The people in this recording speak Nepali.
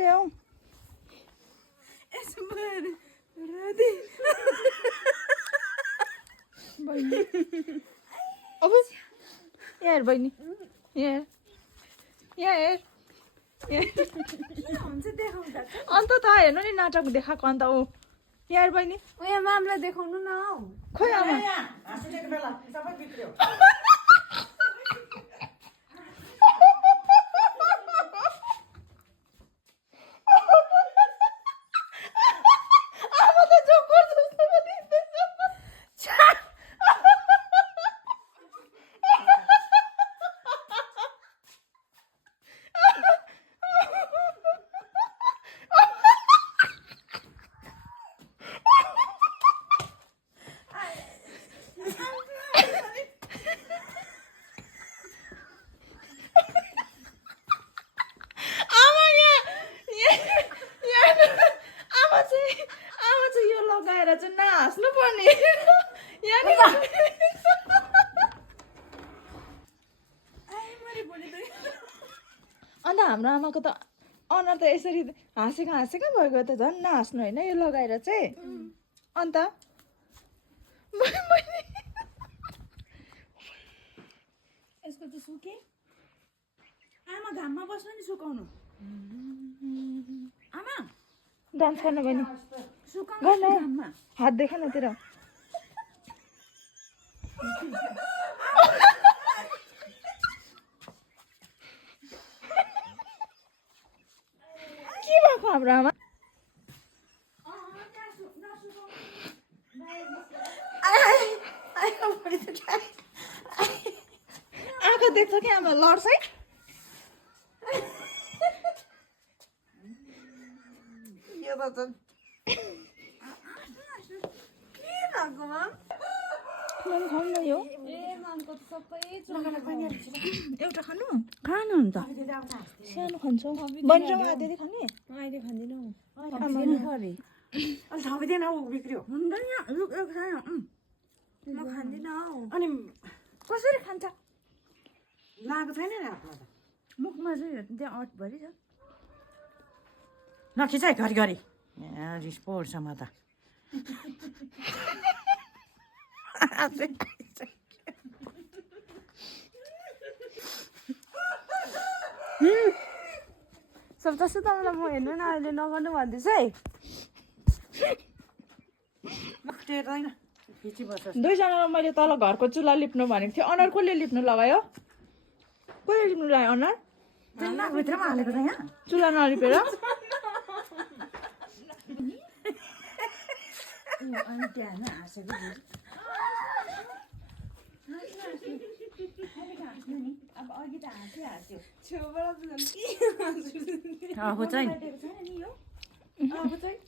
जाऊ अब यहाँ हेर बहिनी यहाँ हेर अन्त त हेर्नु नि नाटक देखाएको अन्त ऊ यहाँ हेर बहिनी यहाँ मामला देखाउनु न खोइ आमा नाच्नु पर्ने अन्त हाम्रो आमाको त अनुहार त यसरी हाँसेको भएको त झन् नाच्नु होइन यो लगाएर चाहिँ अन्त यसको त सुके आमा घाममा बस्नु नि सुकाउनु आमा डान्स गर्नु बहिनी सुकाउनु घाममा हात देखा न तेरो के भएको हाम्रो आमा आँखा देख्छ कि आमा लड्छ है यो त झन् खानु न यो एउटा खानु खानु नि त सानो खान्छौ बनिरहनु आधी खाने अहिले खाँदिनँ थपिदिएन हौ बिग्रियो हुँदैन रुख छैन म खाँदिनँ हौ अनि कसरी खान्छ लागेको छैन नि आफ्नो त मुखमा चाहिँ त्यहाँ अटभरि छ नखिच है घरिघरि रिस पो उठ्छ म त सब जस्तो तपाईँलाई म हेर्नु न अहिले नगर्नु भन्दैछ है दुईजनालाई मैले तल घरको चुल्हा लिप्नु भनेको थिएँ अनुहार कसले लिप्नु लगायो कसले लिप्नु लगायो अनुहार भित्रमा हालेको त यहाँ चुल्हा नलिपेर अब अघि त हाँस्यो अब चाहिँ अब चाहिँ